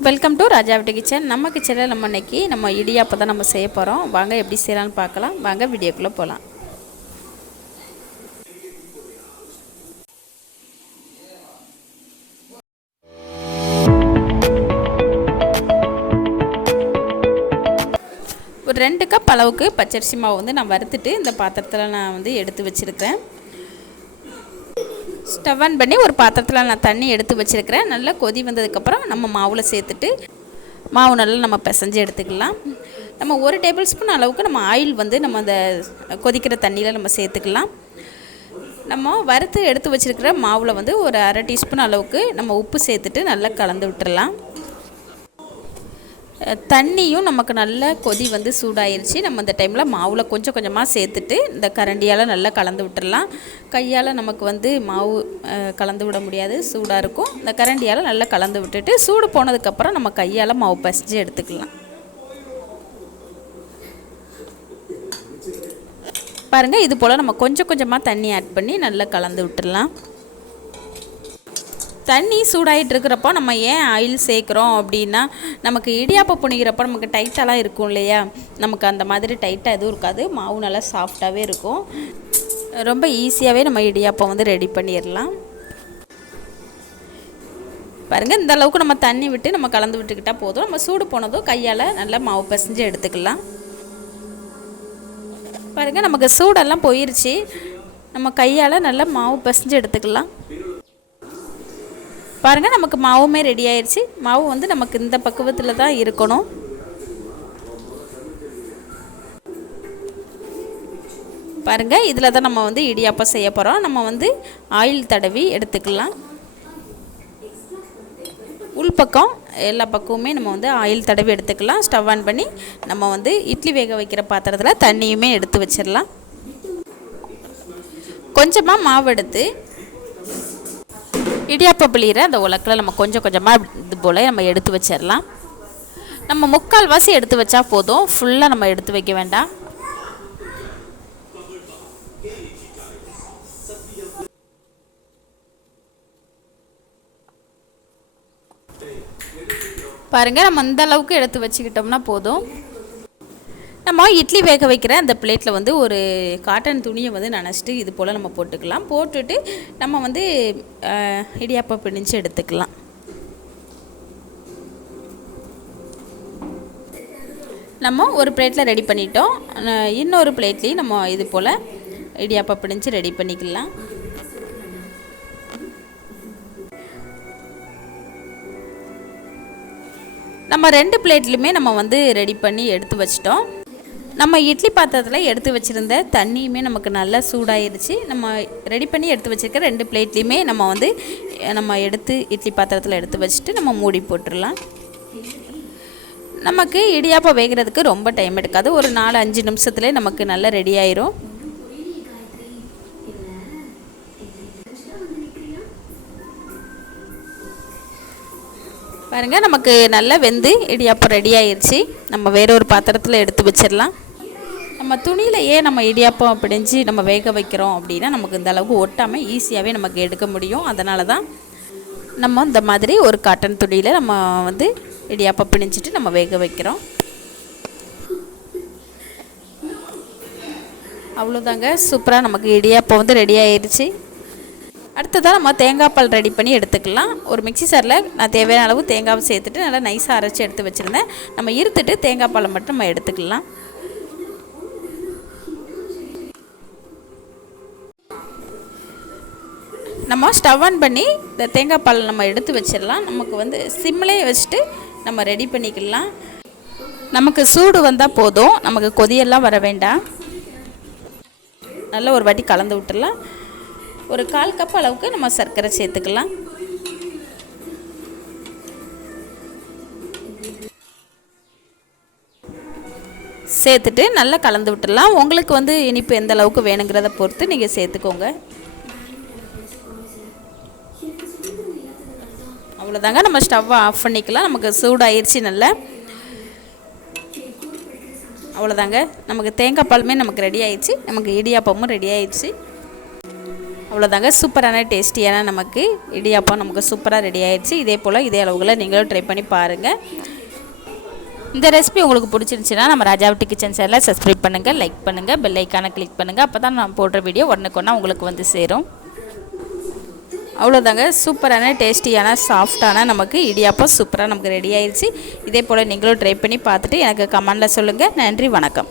Welcome to ராஜாவிட்டு kitchen நம்ம கிச்சனில் நம்ம இன்றைக்கி நம்ம இடியாப்பை தான் நம்ம செய்ய போகிறோம் வாங்க எப்படி செய்யலாம்னு பார்க்கலாம். வாங்க வீடியோக்குள்ளே போகலாம் ஒரு ரெண்டு கப் அளவுக்கு பச்சரிசி மாவு வந்து நான் வறுத்துட்டு இந்த பாத்திரத்தில் நான் வந்து எடுத்து வச்சுருக்கேன் ஸ்டவ் ஆன் பண்ணி ஒரு பாத்திரத்தில் நான் தண்ணி எடுத்து வச்சுருக்கிறேன். நல்லா கொதி வந்ததுக்கப்புறம் நம்ம மாவில் சேர்த்துட்டு மாவு நல்லா நம்ம பிசைஞ்சு எடுத்துக்கலாம். நம்ம ஒரு டேபிள் ஸ்பூன் அளவுக்கு நம்ம ஆயில் வந்து நம்ம அந்த கொதிக்கிற தண்ணியில் நம்ம சேர்த்துக்கலாம். நம்ம வறுத்து எடுத்து வச்சுருக்கிற மாவில் வந்து ஒரு அரை டீஸ்பூன் அளவுக்கு நம்ம உப்பு சேர்த்துட்டு நல்லா கலந்து விட்டுடலாம் தண்ணியும் நமக்கு நல்ல கொதி வந்து சூடாயிருச்சு. நம்ம இந்த டைமில் மாவில் கொஞ்சம் கொஞ்சமாக சேர்த்துட்டு இந்த கரண்டியால் நல்லா கலந்து விட்டுடலாம் கையால் நமக்கு வந்து மாவு கலந்து விட முடியாது. சூடாக இருக்கும். இந்த கரண்டியால் நல்லா கலந்து விட்டுட்டு சூடு போனதுக்கப்புறம் நம்ம கையால் மாவு பசிச்சு எடுத்துக்கலாம். பாருங்கள் இது போல் நம்ம கொஞ்சம் கொஞ்சமாக தண்ணி ஆட் பண்ணி நல்லா கலந்து விட்டுடலாம் தண்ணி சூடாகிட்டு இருக்கிறப்போ நம்ம ஏன் ஆயில் சேர்க்குறோம் அப்படின்னா நமக்கு இடியாப்பம் புனிகிறப்போ நமக்கு டைட்டாலாம் இருக்கும் இல்லையா? நமக்கு அந்த மாதிரி டைட்டாக எதுவும் இருக்காது. மாவு நல்லா சாஃப்டாகவே இருக்கும். ரொம்ப ஈஸியாகவே நம்ம இடியாப்பம் வந்து ரெடி பண்ணிடலாம். பாருங்கள் இந்த அளவுக்கு நம்ம தண்ணி விட்டு நம்ம கலந்து விட்டுக்கிட்டால் போதும். நம்ம சூடு போனதும் கையால் நல்லா மாவு பசைஞ்சு எடுத்துக்கலாம். பாருங்கள் நமக்கு சூடெல்லாம் போயிருச்சு. நம்ம கையால் நல்லா மாவு பசைஞ்சு எடுத்துக்கலாம். பாருங்கள் நமக்கு மாவுமே ரெடி ஆயிடுச்சு மாவு வந்து நமக்கு இந்த பக்குவத்தில் தான் இருக்கணும். பாருங்கள் இதில் தான் நம்ம வந்து இடியாப்பம் செய்ய போகிறோம் நம்ம வந்து ஆயில் தடவி எடுத்துக்கலாம். உள்பக்கம் எல்லா பக்கமுமே நம்ம வந்து ஆயில் தடவி எடுத்துக்கலாம். ஸ்டவ் ஆன் பண்ணி நம்ம வந்து இட்லி வேக வைக்கிற பாத்திரத்தில் தண்ணியுமே எடுத்து வச்சிடலாம். கொஞ்சமாக மாவு எடுத்து இடியாப்பம் பிழிகிற அந்த உலக்கில் நம்ம கொஞ்சம் கொஞ்சமாக இது போல் நம்ம எடுத்து வச்சிடலாம் நம்ம முக்கால் வாசி எடுத்து வச்சா போதும். ஃபுல்லாக நம்ம எடுத்து வைக்க வேண்டாம். பாருங்கள் நம்ம இந்த அளவுக்கு எடுத்து வச்சுக்கிட்டோம்னா போதும். நம்ம இட்லி வேக வைக்கிற அந்த பிளேட்டில் வந்து ஒரு காட்டன் துணியை வந்து நனைச்சிட்டு இது போல் நம்ம போட்டுக்கலாம். போட்டுட்டு நம்ம வந்து இடியாப்பம் பிணிஞ்சு எடுத்துக்கலாம். நம்ம ஒரு பிளேட்டில் ரெடி பண்ணிட்டோம். இன்னொரு பிளேட்லேயும் நம்ம இது போல் இடியாப்பம் பிணிஞ்சு ரெடி பண்ணிக்கலாம். நம்ம ரெண்டு பிளேட்லையுமே நம்ம வந்து ரெடி பண்ணி எடுத்து வச்சிட்டோம். நம்ம இட்லி பாத்திரத்தில் எடுத்து வச்சுருந்த தண்ணியுமே நமக்கு நல்லா சூடாயிருச்சு. நம்ம ரெடி பண்ணி எடுத்து வச்சுருக்க ரெண்டு பிளேட்லேயுமே நம்ம வந்து நம்ம எடுத்து இட்லி பாத்திரத்தில் எடுத்து வச்சுட்டு நம்ம மூடி போட்டுடலாம் நமக்கு இடியாப்பம் வேகிறதுக்கு ரொம்ப டைம் எடுக்காது. ஒரு நாலு அஞ்சு நிமிஷத்துலேயே நமக்கு நல்லா ரெடி ஆயிரும். பாருங்கள் நமக்கு நல்லா வெந்து இடியாப்பம் ரெடி ஆயிடுச்சு நம்ம வேற ஒரு பாத்திரத்தில் எடுத்து வச்சிடலாம் நம்ம துணியில் ஏன் நம்ம இடியாப்பம் பிடிஞ்சு நம்ம வேக வைக்கிறோம் அப்படின்னா நமக்கு இந்த அளவுக்கு ஒட்டாமல் ஈஸியாகவே நமக்கு எடுக்க முடியும். அதனால தான் நம்ம இந்த மாதிரி ஒரு காட்டன் துணியில் நம்ம வந்து இடியாப்பம் பிணிஞ்சிட்டு நம்ம வேக வைக்கிறோம். அவ்வளோதாங்க சூப்பராக நமக்கு இடியாப்பம் வந்து ரெடி ஆயிடுச்சு அடுத்ததாக நம்ம தேங்காய் பால் ரெடி பண்ணி எடுத்துக்கலாம். ஒரு மிக்ஸி சாரில் நான் தேவையான அளவு தேங்காவை சேர்த்துட்டு நல்லா நைஸாக அரைச்சி எடுத்து வச்சுருந்தேன். நம்ம இருத்துட்டு தேங்காய் பாலை மட்டும் நம்ம எடுத்துக்கலாம். நம்ம ஸ்டவ் ஆன் பண்ணி இந்த தேங்காய் பால் நம்ம எடுத்து வச்சிடலாம். நமக்கு வந்து சிம்லேயே வச்சுட்டு நம்ம ரெடி பண்ணிக்கலாம். நமக்கு சூடு வந்தால் போதும். நமக்கு கொதியெல்லாம் வர வேண்டாம். நல்லா ஒரு வாட்டி கலந்து விட்டுடலாம். ஒரு கால் கப் அளவுக்கு நம்ம சர்க்கரை சேர்த்துக்கலாம். சேர்த்துட்டு நல்லா கலந்து விட்டுடலாம். உங்களுக்கு வந்து இனிப்பு எந்த அளவுக்கு வேணுங்கிறத பொறுத்து நீங்கள் சேர்த்துக்கோங்க. அவ்வளோதாங்க நம்ம ஸ்டவ்வை ஆஃப் பண்ணிக்கலாம். நமக்கு சூடாயிருச்சு நல்லா. அவ்வளோதாங்க நமக்கு தேங்காய் பாலுமே நமக்கு ரெடி ஆயிடுச்சு நமக்கு இடியாப்பமும் ரெடி ஆயிடுச்சு அவ்வளோதாங்க சூப்பரான டேஸ்டியான நமக்கு இடியாப்பம் நமக்கு சூப்பராக ரெடி ஆயிடுச்சு இதே போல் இதே அளவுகளை நீங்களும் ட்ரை பண்ணி பாருங்கள் இந்த ரெசிபி உங்களுக்கு பிடிச்சிருந்துச்சுன்னா நம்ம ராஜாவட்டி கிச்சன் சேனலை சப்ஸ்கிரைப் பண்ணுங்கள் லைக் பண்ணுங்கள் பெல் ஐக்கானை கிளிக் பண்ணுங்கள் அப்போ தான் நான் போடுற வீடியோ உடனுக்குன்னா உங்களுக்கு வந்து சேரும். அவ்வளோதாங்க சூப்பரான டேஸ்டியான சாஃப்டான நமக்கு இடியாப்பம் சூப்பராக நமக்கு ரெடி ஆயிடுச்சு இதே போல் நீங்களும் ட்ரை பண்ணி பார்த்துட்டு எனக்கு கமெண்டில் சொல்லுங்கள் நன்றி வணக்கம்.